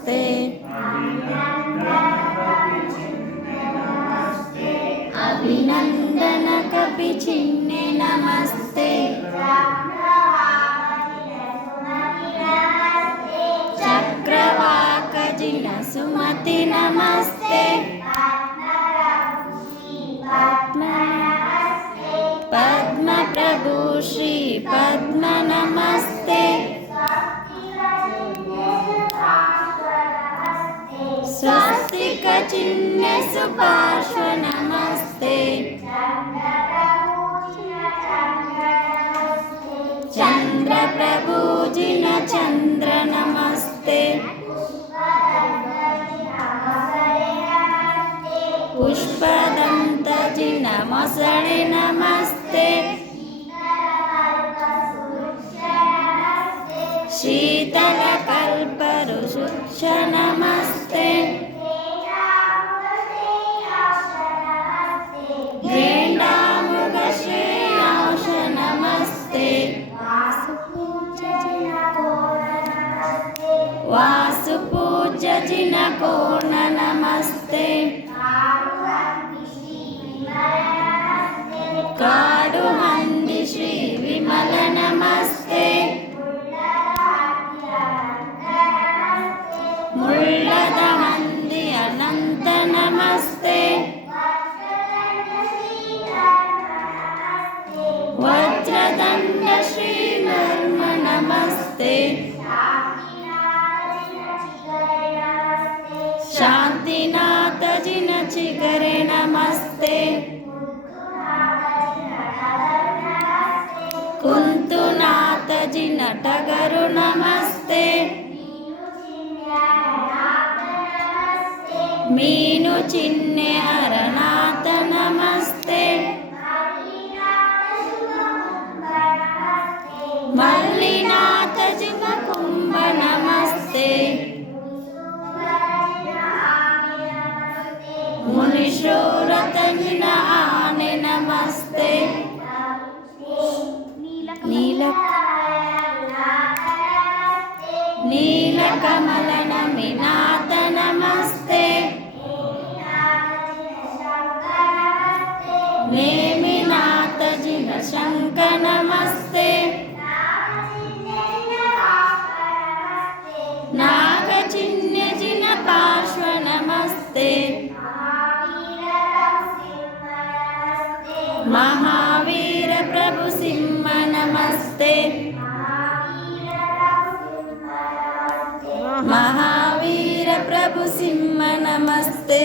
नमस्ते अभिनंदन कपि चिन्ने नमस्ते चक्रवाकजिन सुमति नमस्ते पद्म प्रभु श्री पद्म नमस्ते स्वस्तिक चिन्ह सुपार्श्व नमस्ते चंद्र प्रभु जिन चंद्र नमस्ते पुष्पदंत जिन मोसळे नमस्ते शीतल कल्पवृक्ष नमस्ते गेंडामुख श्रेयांश नमस्ते वासुपूज्य जिनकोण नमस्ते काडुहंदि श्री विमल नमस्ते मुल्लदहंदि अनंत नमस्ते वज्रदंड श्री वर्म नमस्ते शांतिनाथ जिन चिगरे नमस्ते कुंतुनाथ जिन टगरु नमस्ते मीनु चिन्ने हरनाथ नमस्ते मल्लिनाथ जुग कुंभ नमस्ते मुनिश्रोरत जिन आने नमस्ते नीलकमल नमिनाथ नमस्ते नेमिनाथ जिन शंक नमस्ते नागचिन्ह जिन पार्श्व नमस्ते महावीर प्रभु सिंह नमस्ते महावीर प्रभु सिंह नमस्ते।